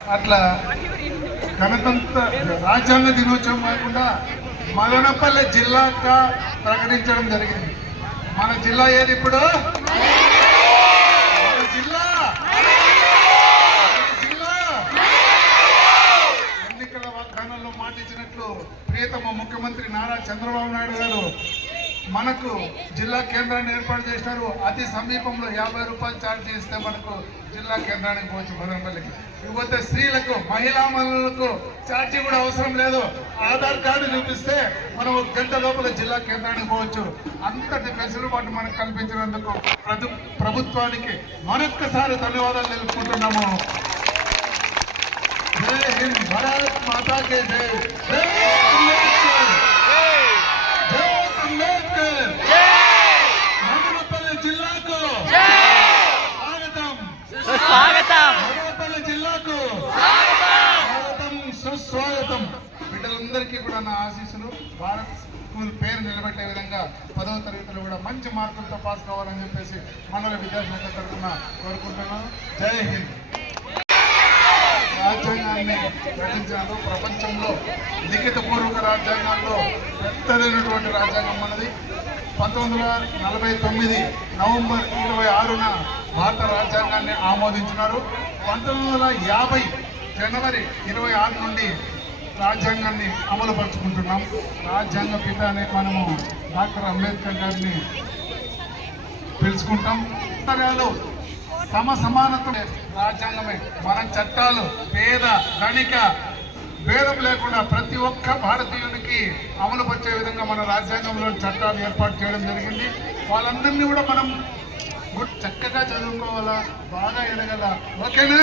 అట్లా గణతంత్ర రాజ్యాంగ దినోత్సవం కాకుండా మదనపల్లి జిల్లాగా ప్రకటించడం జరిగింది. మన జిల్లా ఏది ఇప్పుడు? మన జిల్లా ఎన్నికల వాగ్దానంలో మాట ఇచ్చినట్లు ప్రియతమ ముఖ్యమంత్రి నారా చంద్రబాబు నాయుడు గారు మనకు జిల్లా కేంద్రాన్ని ఏర్పాటు చేసినారు. అతి సమీపంలో 50 రూపాయలు ఛార్జ్ చేస్తే మనకు జిల్లా కేంద్రానికి పోవచ్చు మదనపల్లికి. ఇకపోతే స్త్రీలకు, మహిళా మహిళలకు ఛార్జీ కూడా అవసరం లేదు. ఆధార్ కార్డు చూపిస్తే మనం 1 గంట లోపల జిల్లా కేంద్రానికి పోవచ్చు. అంతటి వెసులుబాటు మనకు కల్పించినందుకు ప్రభుత్వానికి మరొక్కసారి ధన్యవాదాలు తెలుపుకుంటున్నాము. జై హింద్, భారత్ మాతా కే జై. మదనపల్లి జిల్లాకు స్వాగతం, సుస్వాగతం. మదనపల్లి జిల్లాకు స్వాగతం, సుస్వాగతం. బిడ్డలందరికీ కూడా నా ఆశీస్సులు. భారత్ స్కూల్ పేరు నిలబెట్టే విధంగా 10వ తరగతిలో కూడా మంచి మార్కులతో పాస్ కావాలని చెప్పేసి మండల విద్యార్థులందరి తరఫున కోరుకుంటున్నాను. జై హింద్. రాజ్యాంగాన్ని రచించారు. ప్రపంచంలో లిఖితపూర్వక రాజ్యాంగాల్లో పెద్దదైనటువంటి రాజ్యాంగం మనది. 1949 నవంబర్ 26న భారత రాజ్యాంగాన్ని ఆమోదించినారు. 1950 జనవరి 26 నుండి రాజ్యాంగాన్ని అమలు పరుచుకుంటున్నాం. రాజ్యాంగ పిత అనే మనము డాక్టర్ అంబేద్కర్ గారిని పిలుచుకుంటాం. సమానత్వం రాజ్యాంగమే. మన చట్టాలు పేద ధనిక భేదం లేకుండా ప్రతి ఒక్క భారతీయునికి అమలు పరిచే విధంగా మన రాజ్యాంగంలో చట్టాలు ఏర్పాటు చేయడం జరిగింది. వాళ్ళందరినీ కూడా మనం చక్కగా చదువుకోవాలా, బాగా ఎదగల. ఓకేనా?